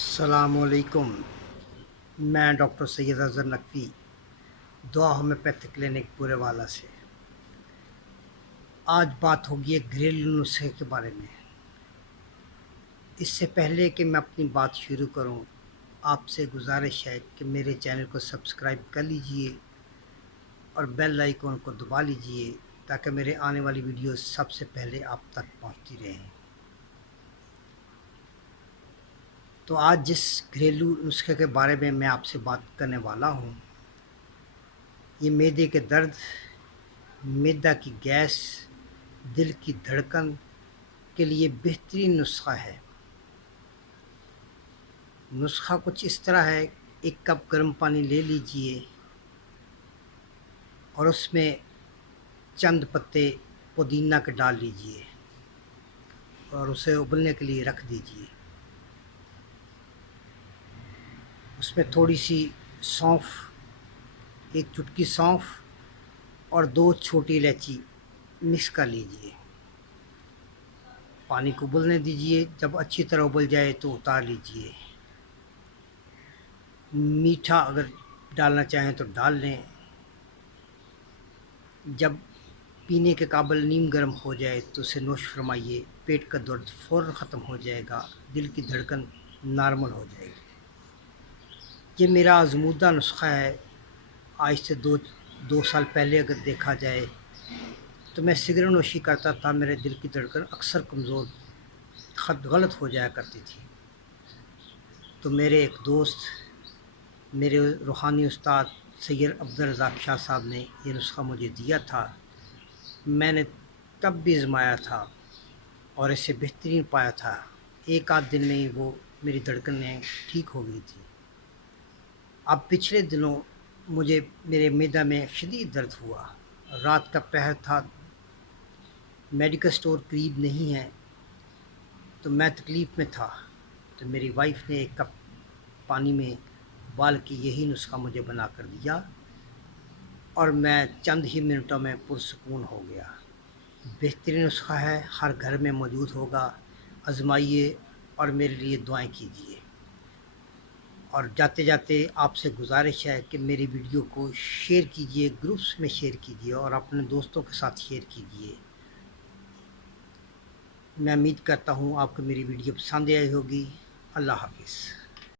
السلام علیکم۔ میں ڈاکٹر سید اظہر نقوی دعا ہومیوپیتھک کلینک پورے والا سے۔ آج بات ہوگی ایک گھریلو نسخے کے بارے میں۔ اس سے پہلے کہ میں اپنی بات شروع کروں، آپ سے گزارش ہے کہ میرے چینل کو سبسکرائب کر لیجئے اور بیل آئیکن کو دبا لیجئے تاکہ میرے آنے والی ویڈیوز سب سے پہلے آپ تک پہنچتی رہیں۔ تو آج جس گھریلو نسخے کے بارے میں آپ سے بات کرنے والا ہوں، یہ معدے کے درد، معدہ کی گیس، دل کی دھڑکن کے لیے بہترین نسخہ ہے۔ نسخہ کچھ اس طرح ہے: 1 کپ گرم پانی لے لیجئے اور اس میں چند پتے پودینہ کے ڈال لیجئے اور اسے ابلنے کے لیے رکھ دیجئے۔ اس میں تھوڑی سی سونف، 1 چٹکی سونف اور 2 چھوٹی الائچی مکس کر لیجئے۔ پانی کو ابلنے دیجئے، جب اچھی طرح ابل جائے تو اتار لیجئے۔ میٹھا اگر ڈالنا چاہیں تو ڈال لیں۔ جب پینے کے قابل نیم گرم ہو جائے تو اسے نوش فرمائیے۔ پیٹ کا درد فوراً ختم ہو جائے گا، دل کی دھڑکن نارمل ہو جائے گی۔ یہ میرا آزمودہ نسخہ ہے۔ آج سے دو سال پہلے اگر دیکھا جائے تو میں سگریٹ نوشی کرتا تھا، میرے دل کی دھڑکن اکثر کمزور غلط ہو جایا کرتی تھی۔ تو میرے ایک دوست، میرے روحانی استاد سید عبدالرزاق شاہ صاحب نے یہ نسخہ مجھے دیا تھا۔ میں نے تب بھی آزمایا تھا اور اسے بہترین پایا تھا۔ 1 آدھ دن میں ہی وہ میری دھڑکنیں ٹھیک ہو گئی تھی۔ اب پچھلے دنوں مجھے میرے معدہ میں شدید درد ہوا۔ رات کا پہر تھا، میڈیکل سٹور قریب نہیں ہے، تو میں تکلیف میں تھا۔ تو میری وائف نے 1 کپ پانی میں ابال کے یہی نسخہ مجھے بنا کر دیا اور میں چند ہی منٹوں میں پرسکون ہو گیا۔ بہترین نسخہ ہے، ہر گھر میں موجود ہوگا۔ آزمائیے اور میرے لیے دعائیں کیجیے۔ اور جاتے جاتے آپ سے گزارش ہے کہ میری ویڈیو کو شیئر کیجیے، گروپس میں شیئر کیجیے اور اپنے دوستوں کے ساتھ شیئر کیجیے۔ میں امید کرتا ہوں آپ کو میری ویڈیو پسند آئی ہوگی۔ اللہ حافظ۔